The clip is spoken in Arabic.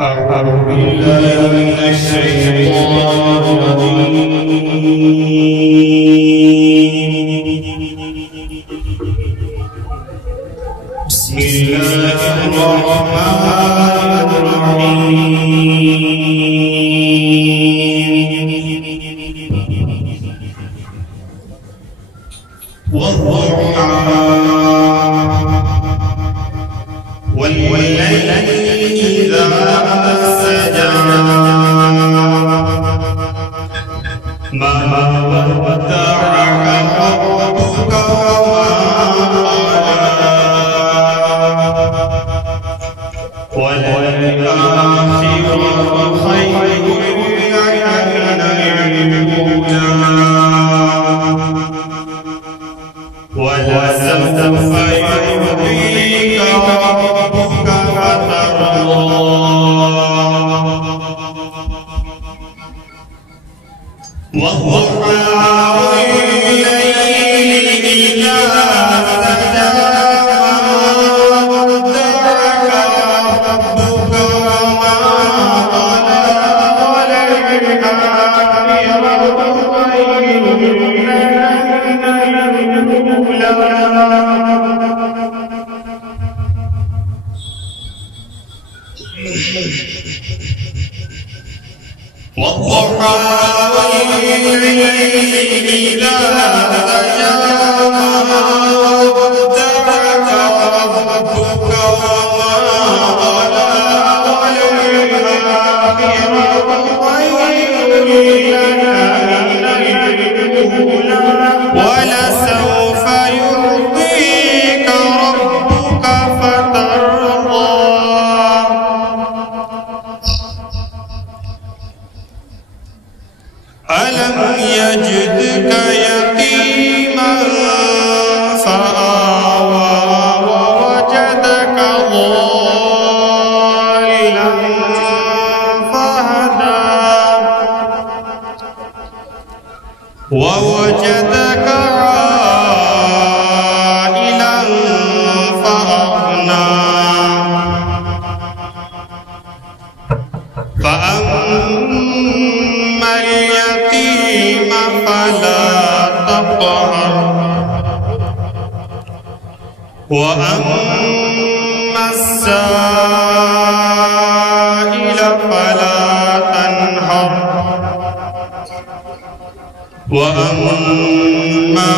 أعوذ بالله من الشيطان الرجيم. بسم الله الرحمن الرحيم. والضحى والليل إذا سجى ما ودعك ربك وما قلى وللآخرة خير لك من الأولى ولسوف يعطيك ربك فترضى والضحى والليل إذا سجى ما ودعك ربك وما قلى وللآخرة خير لك من الأولى والضحى والليل إذا سجى ما ودعك ربك وما قلى وللآخرة خير لك من الأولى ولسوف يعطيك ربك فترضى ألم يجدك يتيما فآوى ووجدك ضالا فهدى ووجدك عائلا فأغنى فأما اليتيم فلا تقهر وأما السائل فلا تنهر وأما